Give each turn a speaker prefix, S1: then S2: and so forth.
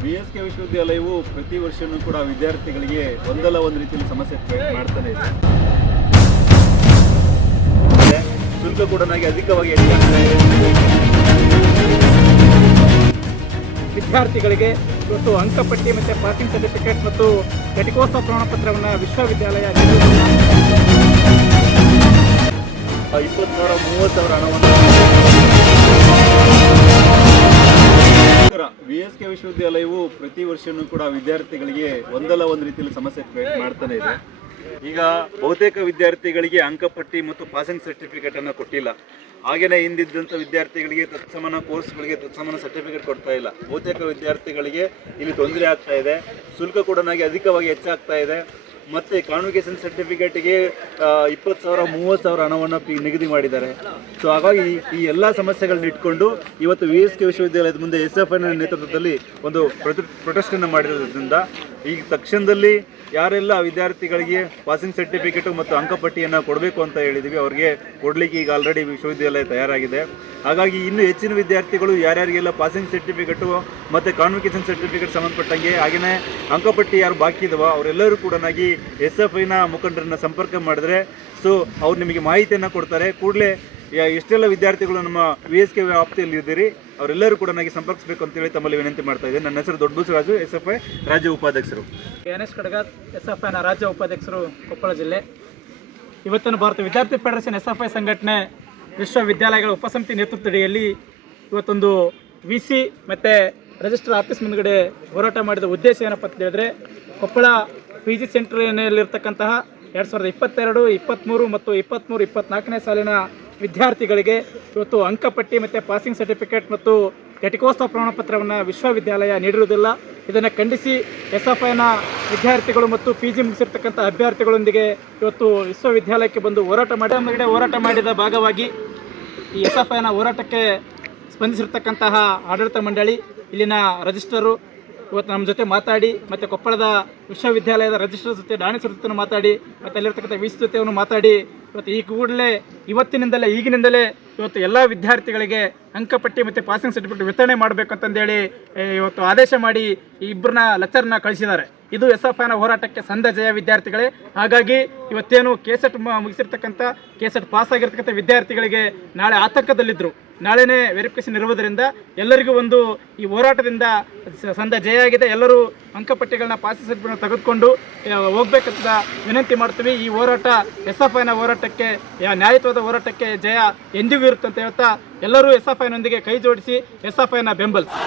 S1: B S K ವಿಶ್ವವಿದ್ಯಾಲಯವು ಪ್ರತಿ ವರ್ಷನೂ ಕೂಡ ವಿದ್ಯಾರ್ಥಿಗಳಿಗೆ ಒಂದಲ್ಲ ಒಂದು ರೀತಿಯಲ್ಲಿ ಸಮಸ್ಯೆ ಮಾಡ್ತಾನೆ ಇದೆ. ಶುಲ್ಕ ಕೂಡ ನನಗೆ ಅಧಿಕವಾಗಿ
S2: ವಿದ್ಯಾರ್ಥಿಗಳಿಗೆ ಇವತ್ತು ಅಂಕಪಟ್ಟಿ ಮತ್ತು ಪಾಸಿಂಗ್ ಸರ್ಟಿಫಿಕೇಟ್ ಮತ್ತು ಘಟಿಕೋತ್ಸವ ಪ್ರಮಾಣಪತ್ರವನ್ನು ವಿಶ್ವವಿದ್ಯಾಲಯ
S1: ಇಪ್ಪತ್ತು ಸಾವಿರ ಮೂವತ್ತು ಸಾವಿರ ಹಣವನ್ನು ಬಿ ಎಸ್ ಕೆ ವಿಶ್ವವಿದ್ಯಾಲಯವು ಪ್ರತಿ ವರ್ಷವೂ ಕೂಡ ವಿದ್ಯಾರ್ಥಿಗಳಿಗೆ ಒಂದಲ್ಲ ಒಂದು ರೀತಿಯಲ್ಲಿ ಸಮಸ್ಯೆ ಕ್ರಿಯೇಟ್ ಮಾಡ್ತಾನೆ ಇದೆ. ಈಗ ಬಹುತೇಕ ವಿದ್ಯಾರ್ಥಿಗಳಿಗೆ ಅಂಕಪಟ್ಟಿ ಮತ್ತು ಪಾಸಿಂಗ್ ಸರ್ಟಿಫಿಕೇಟ್ ಅನ್ನು ಕೊಟ್ಟಿಲ್ಲ. ಹಾಗೆಯೇ ಹಿಂದಿದ್ದಂಥ ವಿದ್ಯಾರ್ಥಿಗಳಿಗೆ ತತ್ಸಮಾನ ಕೋರ್ಸ್ಗಳಿಗೆ ತತ್ಸಮಾನ ಸರ್ಟಿಫಿಕೇಟ್ ಕೊಡ್ತಾ ಇಲ್ಲ. ಬಹುತೇಕ ವಿದ್ಯಾರ್ಥಿಗಳಿಗೆ ಇಲ್ಲಿ ತೊಂದರೆ ಆಗ್ತಾ ಇದೆ. ಶುಲ್ಕ ಕೂಡ ನನಗೆ ಅಧಿಕವಾಗಿ ಹೆಚ್ಚಾಗ್ತಾ ಇದೆ. ಮತ್ತು ಕಾನ್ವಿಕೇಶನ್ ಸರ್ಟಿಫಿಕೇಟ್ಗೆ ಇಪ್ಪತ್ತು ಸಾವಿರ, ಮೂವತ್ತು ಸಾವಿರ ಹಣವನ್ನು ನಿಗದಿ ಮಾಡಿದ್ದಾರೆ. ಸೊ ಹಾಗಾಗಿ ಈ- ಎಲ್ಲ ಸಮಸ್ಯೆಗಳನ್ನ ಇಟ್ಕೊಂಡು ಇವತ್ತು ವಿ ಎಸ್ ಕೆ ವಿಶ್ವವಿದ್ಯಾಲಯದ ಮುಂದೆ ಎಸ್ ಎಫ್ ಐನ ನೇತೃತ್ವದಲ್ಲಿ ಒಂದು ಪ್ರೊಟೆಸ್ಟ್ ಪ್ರೊಟೆಸ್ಟನ್ನು ಮಾಡಿರೋದ್ರಿಂದ ಈಗ ತಕ್ಷಣದಲ್ಲಿ ಯಾರೆಲ್ಲ ವಿದ್ಯಾರ್ಥಿಗಳಿಗೆ ಪಾಸಿಂಗ್ ಸರ್ಟಿಫಿಕೇಟು ಮತ್ತು ಅಂಕಪಟ್ಟಿಯನ್ನು ಕೊಡಬೇಕು ಅಂತ ಹೇಳಿದ್ದೀವಿ ಅವರಿಗೆ ಕೊಡಲಿಕ್ಕೆ ಈಗ ಆಲ್ರೆಡಿ ವಿಶ್ವವಿದ್ಯಾಲಯ ತಯಾರಾಗಿದೆ. ಹಾಗಾಗಿ ಇನ್ನೂ ಹೆಚ್ಚಿನ ವಿದ್ಯಾರ್ಥಿಗಳು ಯಾರ್ಯಾರಿಗೆಲ್ಲ ಪಾಸಿಂಗ್ ಸರ್ಟಿಫಿಕೇಟು ಮತ್ತು ಕಾನ್ವಿಕೇಶನ್ ಸರ್ಟಿಫಿಕೇಟ್ ಸಂಬಂಧಪಟ್ಟಂಗೆ ಹಾಗೆಯೇ ಅಂಕಪಟ್ಟಿ ಯಾರು ಬಾಕಿ ಇದಾವೋ ಅವರೆಲ್ಲರೂ ಕೂಡ ಎಸ್ ಎಫ್ ಐನ ಮುಖಂಡರನ್ನು ಸಂಪರ್ಕ ಮಾಡಿದ್ರೆ ಸೊ ಅವ್ರು ನಿಮಗೆ ಮಾಹಿತಿಯನ್ನು ಕೊಡ್ತಾರೆ. ಕೂಡಲೇ ಎಷ್ಟೆಲ್ಲ ವಿದ್ಯಾರ್ಥಿಗಳು ನಮ್ಮ ವಿ ಎಸ್ ಕೆ ವ್ಯಾಪ್ತಿಯಲ್ಲಿ ಇದ್ದೀರಿ, ಅವರೆಲ್ಲರೂ ಕೂಡ ನನಗೆ ಸಂಪರ್ಕಿಸಬೇಕು ಅಂತೇಳಿ ತಮ್ಮಲ್ಲಿ ವಿನಂತಿ ಮಾಡ್ತಾ ಇದ್ದೇನೆ. ನನ್ನ ಹೆಸರು ದೊಡ್ಡ ಬಸವರಾಜು ಎಸ್ ಎಫ್ ಐ ರಾಜ್ಯ ಉಪಾಧ್ಯಕ್ಷರು.
S2: ಗಣೇಶ್ ಕಡಗಾರ್ ಎಸ್ ಎಫ್ ಐನ ರಾಜ್ಯ ಉಪಾಧ್ಯಕ್ಷರು ಕೊಪ್ಪಳ ಜಿಲ್ಲೆ. ಇವತ್ತನ್ನು ಭಾರತ ವಿದ್ಯಾರ್ಥಿ ಫೆಡರೇಷನ್ ಎಸ್ ಎಫ್ ಐ ಸಂಘಟನೆ ವಿಶ್ವವಿದ್ಯಾಲಯಗಳ ಉಪಸಮಿತಿ ನೇತೃತ್ವದಡಿಯಲ್ಲಿ ಇವತ್ತೊಂದು ವಿ ಸಿ ಮತ್ತು ರಿಜಿಸ್ಟರ್ ಆಫೀಸ್ ಮುಂದಗಡೆ ಹೋರಾಟ ಮಾಡಿದ ಉದ್ದೇಶ ಏನಪ್ಪ ಅಂತ ಹೇಳಿದ್ರೆ ಕೊಪ್ಪಳ ಪಿ ಜಿ ಸೆಂಟರ್ನಲ್ಲಿರ್ತಕ್ಕಂತಹ ಎರಡು ಸಾವಿರದ ಇಪ್ಪತ್ತೆರಡು ಇಪ್ಪತ್ತ್ಮೂರು ಮತ್ತು ಇಪ್ಪತ್ತ್ಮೂರು ಇಪ್ಪತ್ತ್ನಾಲ್ಕನೇ ಸಾಲಿನ ವಿದ್ಯಾರ್ಥಿಗಳಿಗೆ ಇವತ್ತು ಅಂಕಪಟ್ಟಿ ಮತ್ತು ಪಾಸಿಂಗ್ ಸರ್ಟಿಫಿಕೇಟ್ ಮತ್ತು ಘಟಿಕೋತ್ಸವ ಪ್ರಮಾಣಪತ್ರವನ್ನು ವಿಶ್ವವಿದ್ಯಾಲಯ ನೀಡಿರುವುದಿಲ್ಲ. ಇದನ್ನು ಖಂಡಿಸಿ ಎಸ್ ಎಫ್ ಐನ ವಿದ್ಯಾರ್ಥಿಗಳು ಮತ್ತು ಪಿ ಜಿ ಮುಗಿಸಿರ್ತಕ್ಕಂಥ ಅಭ್ಯರ್ಥಿಗಳೊಂದಿಗೆ ಇವತ್ತು ವಿಶ್ವವಿದ್ಯಾಲಯಕ್ಕೆ ಬಂದು ಹೋರಾಟ ಮಾಡಿ ಮೇಲ್ಗಡೆ ಹೋರಾಟ ಮಾಡಿದ ಭಾಗವಾಗಿ ಈ ಎಸ್ ಎಫ್ ಐನ ಹೋರಾಟಕ್ಕೆ ಸ್ಪಂದಿಸಿರ್ತಕ್ಕಂತಹ ಆಡಳಿತ ಮಂಡಳಿ, ಇಲ್ಲಿನ ರಜಿಸ್ಟರು ಇವತ್ತು ನಮ್ಮ ಜೊತೆ ಮಾತಾಡಿ, ಮತ್ತು ಕೊಪ್ಪಳದ ವಿಶ್ವವಿದ್ಯಾಲಯದ ರಜಿಸ್ಟ್ರರ್ ಜೊತೆ ಡಾಣಿಸರ್ ಜೊತೆ ಮಾತಾಡಿ, ಮತ್ತು ಅಲ್ಲಿರ್ತಕ್ಕಂಥ ವಿಸ್ತೃತಿಯನ್ನು ಮಾತಾಡಿ ಇವತ್ತು ಈ ಕೂಡಲೇ ಇವತ್ತಿನಿಂದಲೇ, ಈಗಿನಿಂದಲೇ ಇವತ್ತು ಎಲ್ಲ ವಿದ್ಯಾರ್ಥಿಗಳಿಗೆ ಅಂಕಪಟ್ಟಿ ಮತ್ತು ಪಾಸಿಂಗ್ ಸರ್ಟಿಫಿಕೇಟ್ ವಿತರಣೆ ಮಾಡಬೇಕಂತಂದೇಳಿ ಇವತ್ತು ಆದೇಶ ಮಾಡಿ ಈ ಇಬ್ಬರನ್ನ ಲೆಕ್ಚರ್ನ ಕಳಿಸಿದ್ದಾರೆ. ಇದು ಎಸ್ ಎಫ್ ಐನ ಹೋರಾಟಕ್ಕೆ ಸಂದ ಜಯ ವಿದ್ಯಾರ್ಥಿಗಳೇ. ಹಾಗಾಗಿ ಇವತ್ತೇನು ಕೆಸೆಟ್ ಮುಗಿಸಿರ್ತಕ್ಕಂಥ, ಕೆಸೆಟ್ ಪಾಸ್ ಆಗಿರ್ತಕ್ಕಂಥ ವಿದ್ಯಾರ್ಥಿಗಳಿಗೆ ನಾಳೆ ಆತಂಕದಲ್ಲಿದ್ದರು ನಾಳೆನೇ ವೆರಿಫಿಕೇಶನ್ ಇರುವುದರಿಂದ ಎಲ್ಲರಿಗೂ ಒಂದು ಈ ಹೋರಾಟದಿಂದ ಸಂದ ಜಯ ಆಗಿದೆ ಎಲ್ಲರೂ ಅಂಕಪಟ್ಟಿಗಳನ್ನ ಪಾಸ್ ಸರ್ಟಿಫಿಕೇಟ್ ತೆಗೆದುಕೊಂಡು ಹೋಗ್ಬೇಕಂತ ವಿನಂತಿ ಮಾಡ್ತೀವಿ. ಈ ಹೋರಾಟ ಎಸ್ ಎಫ್ ಐನ ಹೋರಾಟಕ್ಕೆ ನ್ಯಾಯತ್ವದ ಹೋರಾಟಕ್ಕೆ ಜಯ ಎಂದಿಗೂ ಇರುತ್ತಂತ ಹೇಳ್ತಾ ಎಲ್ಲರೂ ಎಸ್ ಎಫ್ ಐನೊಂದಿಗೆ ಕೈ ಜೋಡಿಸಿ ಎಸ್ ಎಫ್ ಐನ ಬೆಂಬಲಿಸಿ